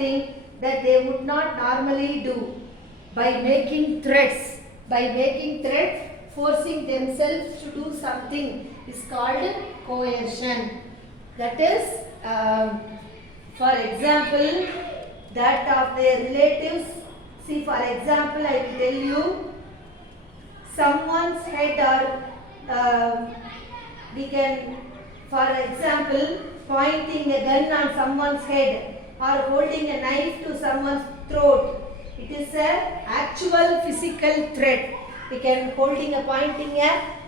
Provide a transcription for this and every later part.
that they would not normally do by making threats. By making threats, forcing themselves to do something is called coercion. That is, for example, that of their relatives. See, for example, I will tell you someone's head, or we can, for example, pointing a gun on someone's head or holding a knife to someone's throat. It is a actual physical threat. We can pointing a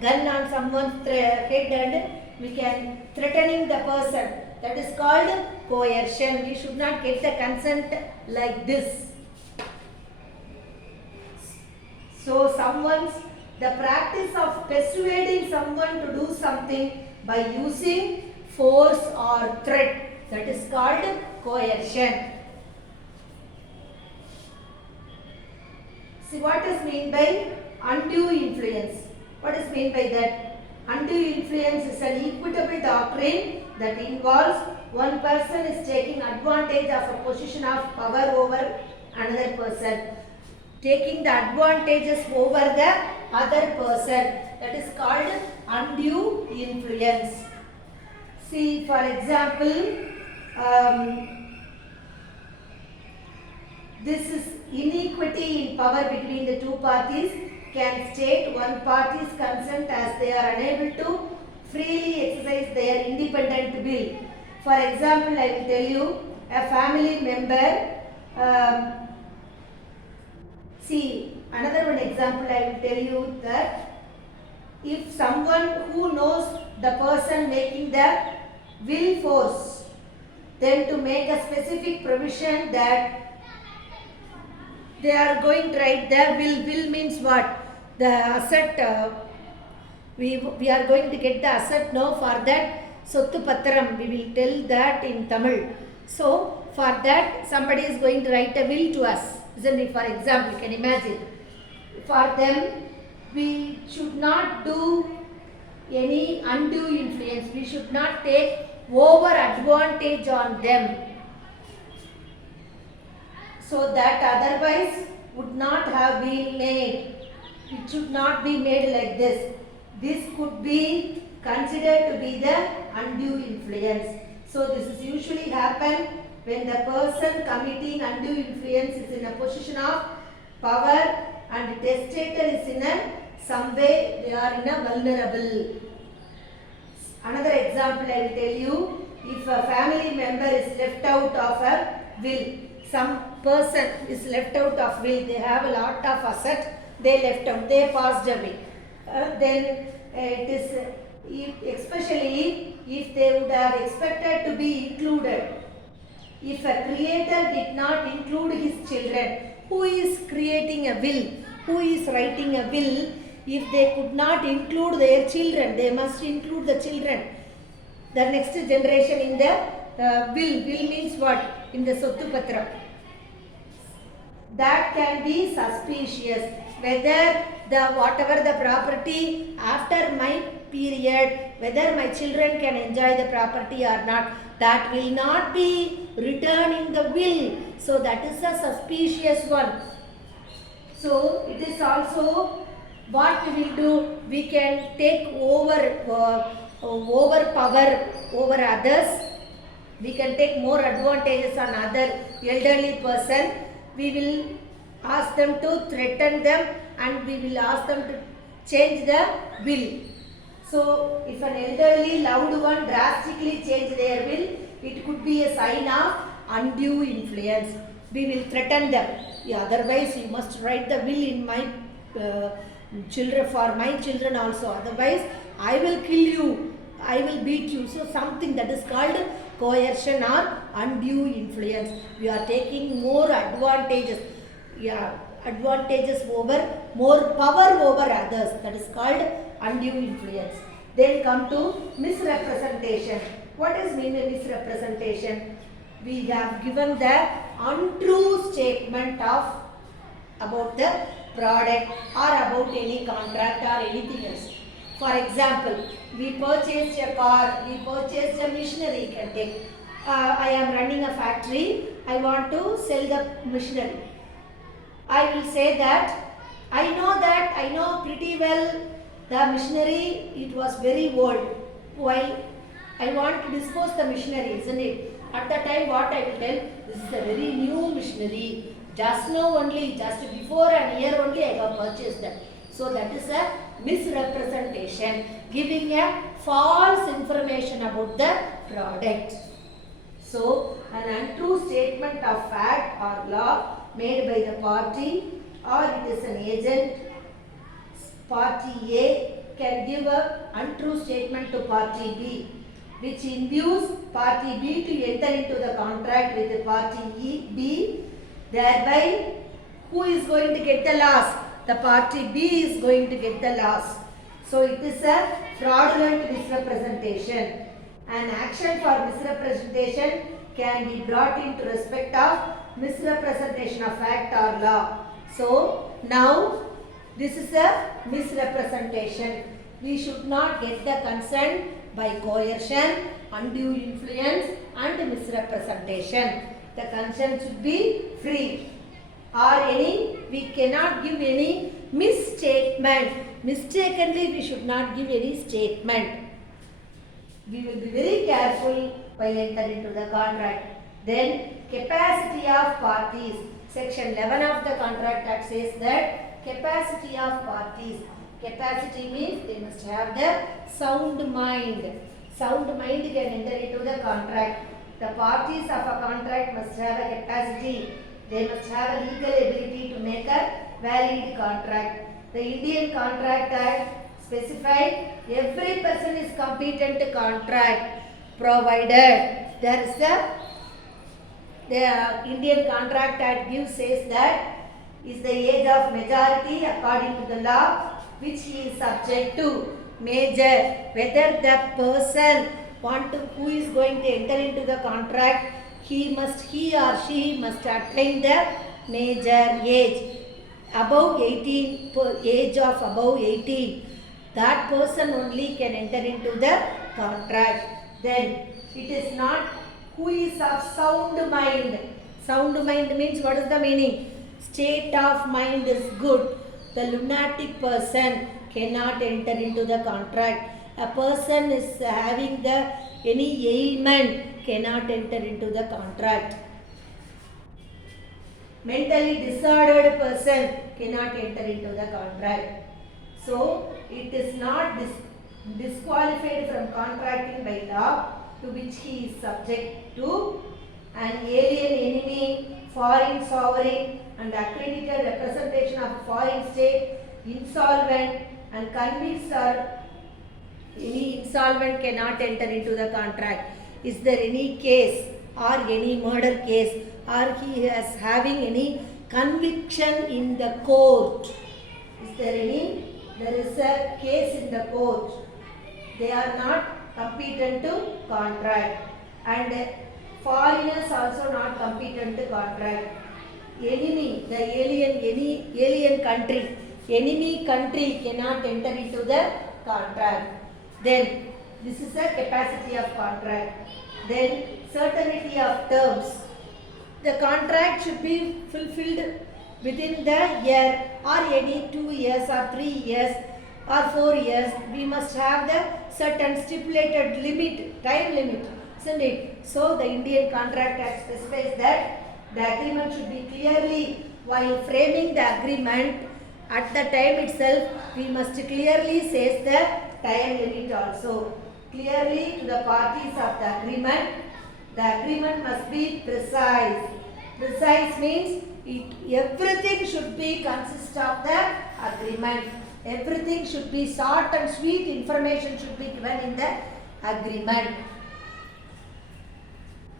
gun on someone's head and we can threatening the person. That is called coercion. We should not get the consent like this. So the practice of persuading someone to do something by using force or threat, that is called coercion. See, what is meant by undue influence? What is meant by that? Undue influence is an equitable doctrine that involves one person is taking advantage of a position of power over another person, taking the advantages over the other person. That is called undue influence. See, for example, this is inequity in power between the two parties can state one party's consent as they are unable to freely exercise their independent will. For example, I will tell you a family member. See, another one example I will tell you that if someone who knows the person making the will force them to make a specific provision that they are going to write the will. Will means what? The asset, we are going to get the asset now for that Sottu Patram. We will tell that in Tamil. So, for that somebody is going to write a will to us. Isn't it? For example, you can imagine. For them, we should not do any undue influence. We should not take over advantage on them, so that otherwise would not have been made. It should not be made like this. This could be considered to be the undue influence. So this is usually happen when the person committing undue influence is in a position of power and the testator is in some way they are in a vulnerable. Another example I will tell you, if a family member is left out of a will, some person is left out of will, they have a lot of asset, they left out, they passed away. Then it is, especially if they would have expected to be included. If a creator did not include his children, who is creating a will, who is writing a will, if they could not include their children, they must include the children, the next generation in the will. Will means what? In the Sottu Patra. That can be suspicious. Whether whatever the property after my period, whether my children can enjoy the property or not, that will not be written in the will. So that is a suspicious one. So it is also what we will do. We can take over power over others. We can take more advantages on other elderly person. We will ask them to threaten them and we will ask them to change the will. So, if an elderly loved one drastically change their will, it could be a sign of undue influence. We will threaten them. Yeah, otherwise, you must write the will in my children, for my children also. Otherwise, I will kill you. I will beat you. So, something that is called coercion or undue influence. We are taking more advantages. Yeah, advantages over, more power over others. That is called undue influence. Then come to misrepresentation. What is mean by misrepresentation? We have given the untrue statement of about the product or about any contract or anything else. For example, we purchased a car, we purchased a machinery, you can take. I am running a factory, I want to sell the machinery. I will say that I know pretty well the machinery, it was very old. While I want to dispose the machinery, isn't it? At the time what I will tell, this is a very new machinery. Just now only, just before an year only I have purchased that. So that is a misrepresentation, giving a false information about the product. So an untrue statement of fact or law made by the party, or it is an agent. Party A can give an untrue statement to party B, which induce party B to enter into the contract with the party B. Thereby, who is going to get the loss? The party B is going to get the loss. So it is a fraudulent misrepresentation. An action for misrepresentation can be brought into respect of misrepresentation of fact or law. So now this is a misrepresentation. We should not get the consent by coercion, undue influence and misrepresentation. The consent should be free. Or we cannot give any misstatement. Mistakenly we should not give any statement. We will be very careful while entering into the contract. Then capacity of parties. Section 11 of the Contract Act says that capacity of parties. Capacity means they must have the sound mind. Sound mind can enter into the contract. The parties of a contract must have a capacity. They must have a legal ability to make a valid contract. The Indian Contract Act specified every person is competent to contract, provided there is the Indian Contract Act says that is the age of majority according to the law which he is subject to. Major, whether the person who is going to enter into the contract, he or she must attain the major age above 18, age of above 18. That person only can enter into the contract. Then it is not who is of sound mind. Sound mind means what is the meaning? State of mind is good. The lunatic person cannot enter into the contract. A person is having any ailment cannot enter into the contract. Mentally disordered person cannot enter into the contract. So it is not disqualified from contracting by law to which he is subject to. An alien enemy, foreign sovereign and accredited representation of a foreign state, insolvent and convicts or any insolvent cannot enter into the contract. Is there any case or any murder case or he is having any conviction in the court? Is there any? There is a case in the court. They are not competent to contract, and foreigners also not competent to contract. Enemy, the alien country, enemy country cannot enter into the contract. Then this is a capacity of contract. Then certainty of terms. The contract should be fulfilled within the year or any 2 years or 3 years or 4 years. We must have the certain stipulated limit, time limit, isn't it? So the Indian Contract Act specifies that the agreement should be clearly, while framing the agreement at the time itself, we must clearly say the time limit also. Clearly to the parties of the agreement must be precise. Precise means everything should be consist of the agreement. Everything should be short and sweet information should be given in the agreement.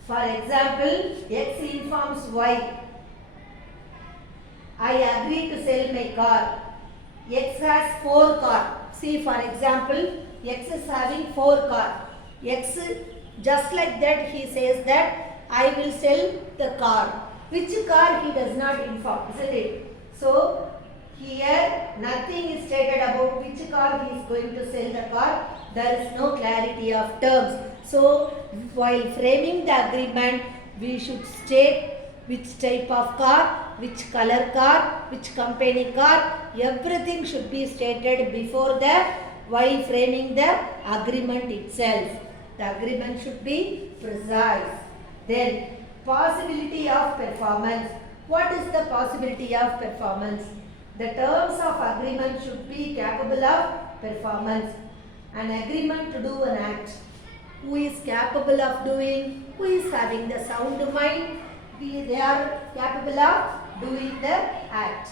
For example, X informs Y, I agree to sell my car. X has 4 cars. See, for example, X is having 4 cars. X, just like that, he says that I will sell the car. Which car he does not inform, isn't it? So here nothing is stated about which car he is going to sell the car. There is no clarity of terms. So while framing the agreement, we should state which type of car, which color car, which company car, everything should be stated before the while framing the agreement itself. The agreement should be precise. Then possibility of performance. What is the possibility of performance? The terms of agreement should be capable of performance. An agreement to do an act. Who is capable of doing? Who is having the sound mind? They are capable of doing the act.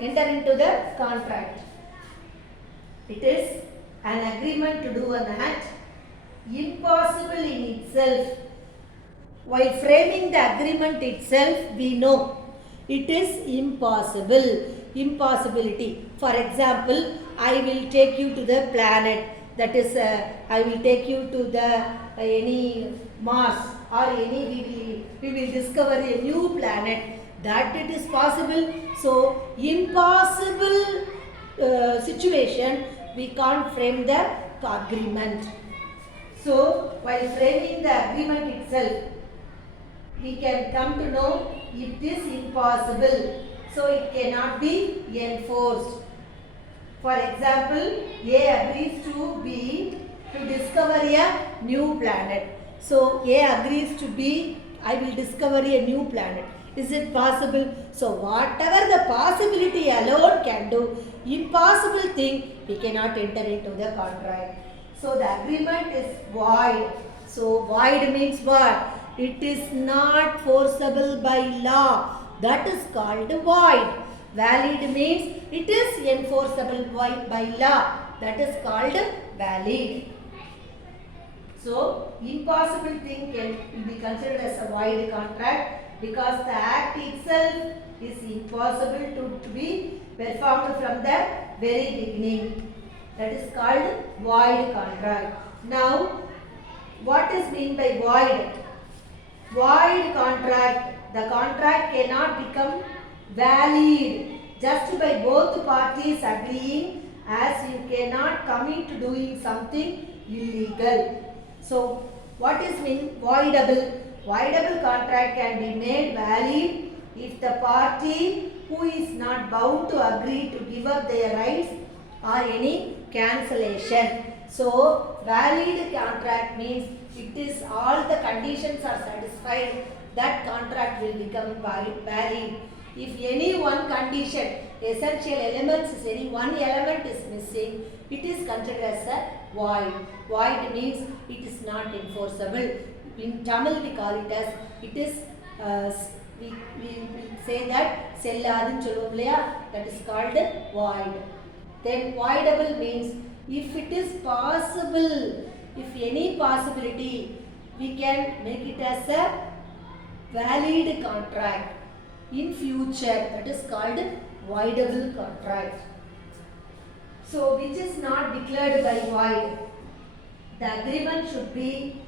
Enter into the contract. It is an agreement to do an act, impossible in itself. While framing the agreement itself, we know it is impossible. Impossibility. For example, I will take you to the planet. That is, I will take you to the any Mars or any. We will discover a new planet. That it is possible. So, impossible situation, we can't frame the agreement. So, while framing the agreement itself, we can come to know it is impossible. So, it cannot be enforced. For example, A agrees to B to discover a new planet. So, A agrees to B, I will discover a new planet. Is it possible? So, whatever the possibility alone can do, impossible thing, we cannot enter into the contract. So, the agreement is void. So, void means what? It is not forcible by law. That is called void. Valid means it is enforceable by law. That is called valid. So, impossible thing can be considered as a void contract because the act itself is impossible to be performed from the very beginning. That is called void contract. Now, what is meant by void? Void contract, the contract cannot become valid just by both parties agreeing, as you cannot commit to doing something illegal. So, what is mean voidable? Voidable contract can be made valid if the party who is not bound to agree to give up their rights or any cancellation. So, valid contract means it is all the conditions are satisfied, that contract will become valid. If any one condition, essential elements, any one element is missing, it is considered as a void. Void means it is not enforceable. In Tamil we call it as, it is, we say that selladun solluvom illaya, that is called void. Then voidable means if it is possible, if any possibility, we can make it as a valid contract in future, that is called voidable contract. So, which is not declared by void? The agreement should be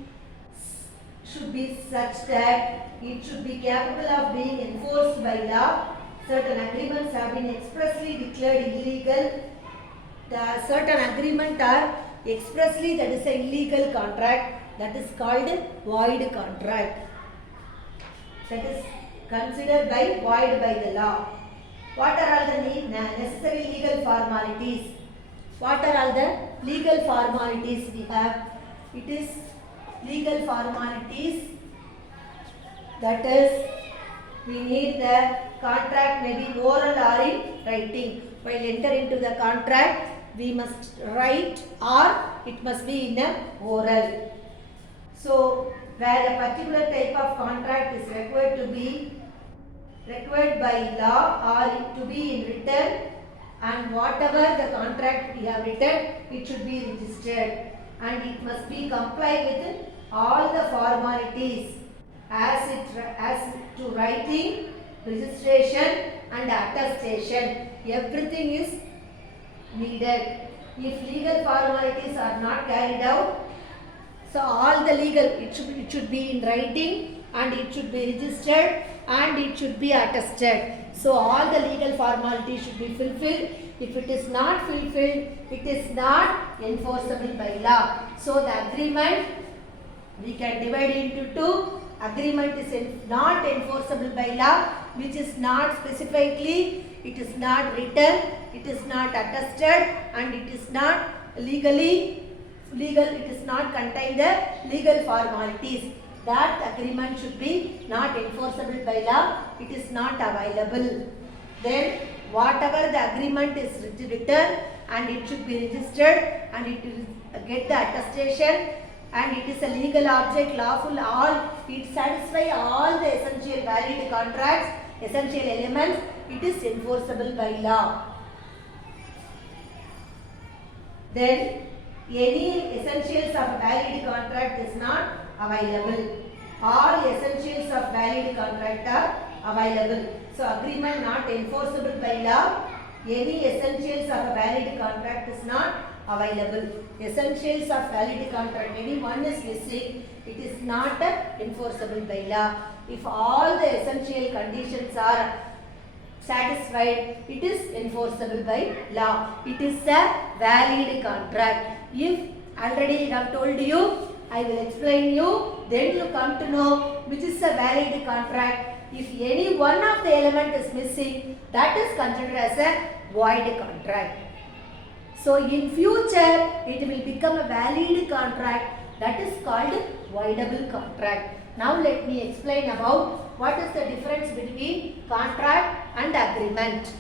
such that it should be capable of being enforced by law. Certain agreements have been expressly declared illegal. The certain agreement are expressly, that is a illegal contract, that is called void contract. That is considered by void by the law. What are all the necessary legal formalities? What are all the legal formalities we have? It is legal formalities, that is, we need the contract may be oral or in writing. While enter into the contract, we must write or it must be in a oral. So, where a particular type of contract is required by law or to be in written, and whatever the contract we have written, it should be registered and it must be comply with all the formalities as to writing, registration and attestation. Everything is needed. If legal formalities are not carried out, so all the legal, it should be in writing and it should be registered and it should be attested. So all the legal formalities should be fulfilled. If it is not fulfilled, it is not enforceable by law. So the agreement we can divide into two. Agreement is not enforceable by law, which is not specifically, it is not written, it is not attested, and it is not legal, it is not contain the legal formalities. That agreement should be not enforceable by law, it is not available. Then whatever the agreement is written and it should be registered and it will get the attestation and it is a legal object, lawful, all, it satisfy all the essential valid contracts, essential elements, it is enforceable by law. Then any essentials of valid contract is not available. All essentials of valid contract are available. So agreement not enforceable by law. Any essentials of a valid contract is not available. Essentials of valid contract, any one is missing, it is not enforceable by law. If all the essential conditions are satisfied, it is enforceable by law. It is a valid contract. If already I have told you, I will explain you, then you come to know which is a valid contract. If any one of the element is missing, that is considered as a void contract. So in future, it will become a valid contract, that is called voidable contract. Now let me explain about what is the difference between contract and agreement.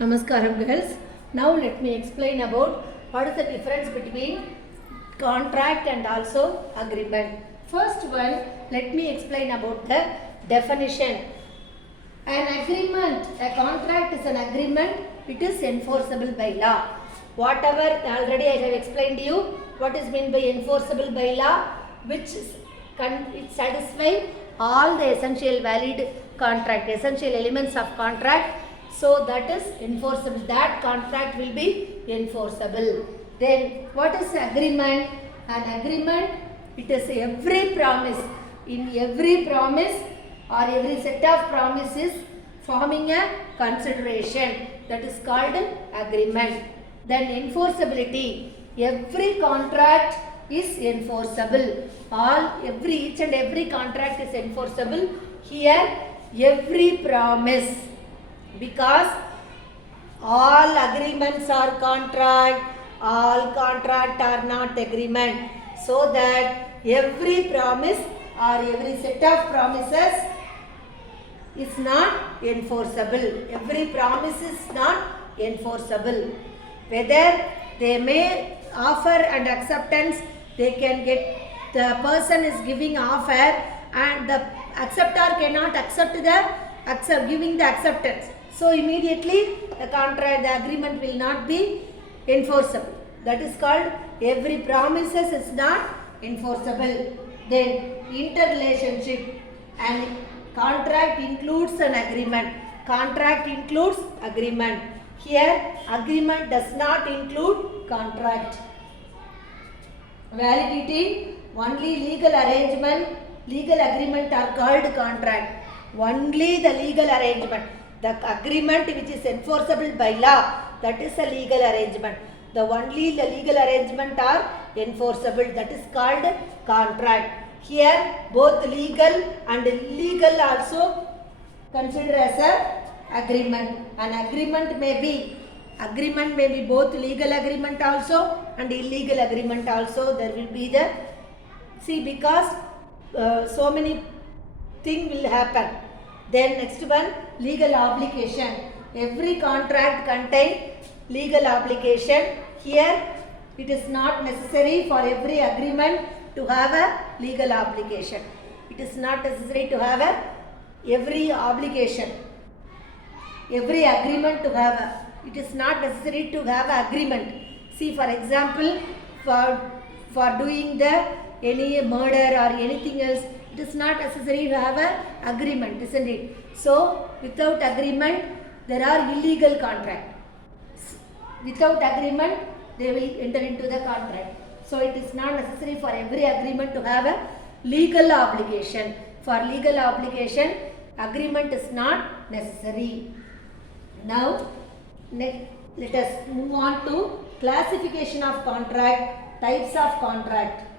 Namaskaram girls. Now let me explain about what is the difference between contract and also agreement. First one, let me explain about the definition. An agreement, a contract is an agreement, it is enforceable by law. Whatever already I have explained to you, what is meant by enforceable by law, which it satisfies all the essential valid contract, essential elements of contract. So that is enforceable, that contract will be enforceable. Then what is agreement? An agreement, it is every promise. In every promise or every set of promises forming a consideration, that is called agreement. Then enforceability, every contract is enforceable. Each and every contract is enforceable. Here every promise, because all agreements are contract, all contract are not agreement. So that every promise or every set of promises is not enforceable. Every promise is not enforceable. Whether they may offer and acceptance, they can get, the person is giving offer and the acceptor cannot accept giving the acceptance. So immediately the contract, the agreement will not be enforceable. That is called every promises is not enforceable. Then interrelationship, and contract includes an agreement. Contract includes agreement. Here agreement does not include contract. Validity, only legal arrangement, legal agreement are called contract. Only the legal arrangement. The agreement which is enforceable by law, that is a legal arrangement. Only the legal arrangement are enforceable, that is called contract. Here both legal and illegal also considered as a agreement. An agreement may be both legal agreement also and illegal agreement also. There will be the, because so many things will happen. Then next one, legal obligation. Every contract contains legal obligation. Here it is not necessary for every agreement to have a legal obligation. It is not necessary to have every obligation, every agreement to have it is not necessary to have an agreement. See, for example, for doing any murder or anything else, it is not necessary to have an agreement, isn't it? So without agreement, there are illegal contracts. Without agreement, they will enter into the contract. So it is not necessary for every agreement to have a legal obligation. For legal obligation, agreement is not necessary. Now, let us move on to classification of contract, types of contract.